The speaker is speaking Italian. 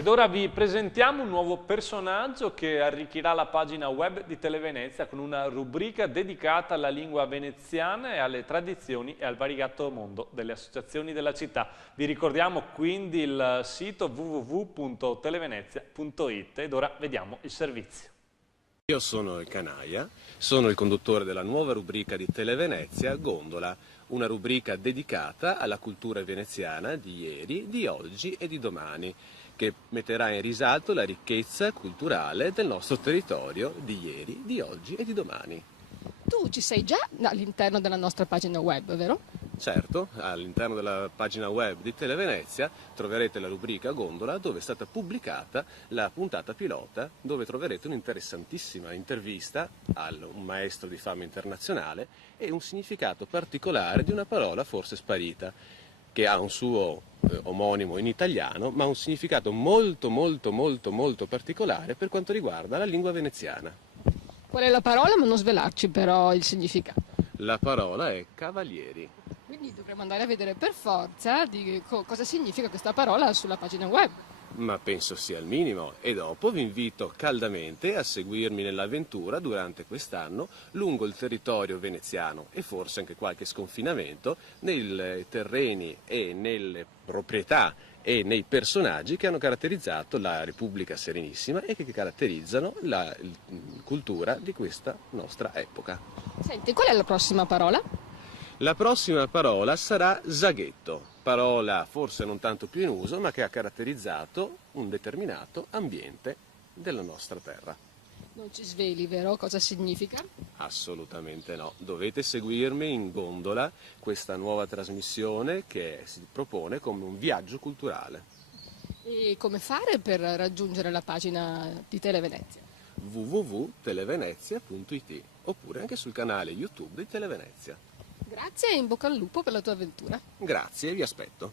Ed ora vi presentiamo un nuovo personaggio che arricchirà la pagina web di Televenezia con una rubrica dedicata alla lingua veneziana e alle tradizioni e al variegato mondo delle associazioni della città. Vi ricordiamo quindi il sito www.televenezia.it ed ora vediamo il servizio. Io sono il Canaia, sono il conduttore della nuova rubrica di Televenezia, Gondola, una rubrica dedicata alla cultura veneziana di ieri, di oggi e di domani, che metterà in risalto la ricchezza culturale del nostro territorio di ieri, di oggi e di domani. Tu ci sei già all'interno della nostra pagina web, vero? Certo, all'interno della pagina web di Televenezia troverete la rubrica Gondola dove è stata pubblicata la puntata pilota, dove troverete un'interessantissima intervista a un maestro di fama internazionale e un significato particolare di una parola forse sparita, che ha un suo omonimo in italiano, ma un significato molto particolare per quanto riguarda la lingua veneziana. Qual è la parola? Ma non svelarci però il significato. La parola è cavalieri. Quindi dovremmo andare a vedere per forza di cosa significa questa parola sulla pagina web. Ma penso sia il minimo, e dopo vi invito caldamente a seguirmi nell'avventura durante quest'anno lungo il territorio veneziano e forse anche qualche sconfinamento nei terreni e nelle proprietà e nei personaggi che hanno caratterizzato la Repubblica Serenissima e che caratterizzano la cultura di questa nostra epoca. Senti, qual è la prossima parola? La prossima parola sarà zaghetto, parola forse non tanto più in uso, ma che ha caratterizzato un determinato ambiente della nostra terra. Non ci sveli, vero? Cosa significa? Assolutamente no. Dovete seguirmi in Gondola, questa nuova trasmissione che si propone come un viaggio culturale. E come fare per raggiungere la pagina di Televenezia? www.televenezia.it oppure anche sul canale YouTube di Televenezia. Grazie e in bocca al lupo per la tua avventura. Grazie, vi aspetto.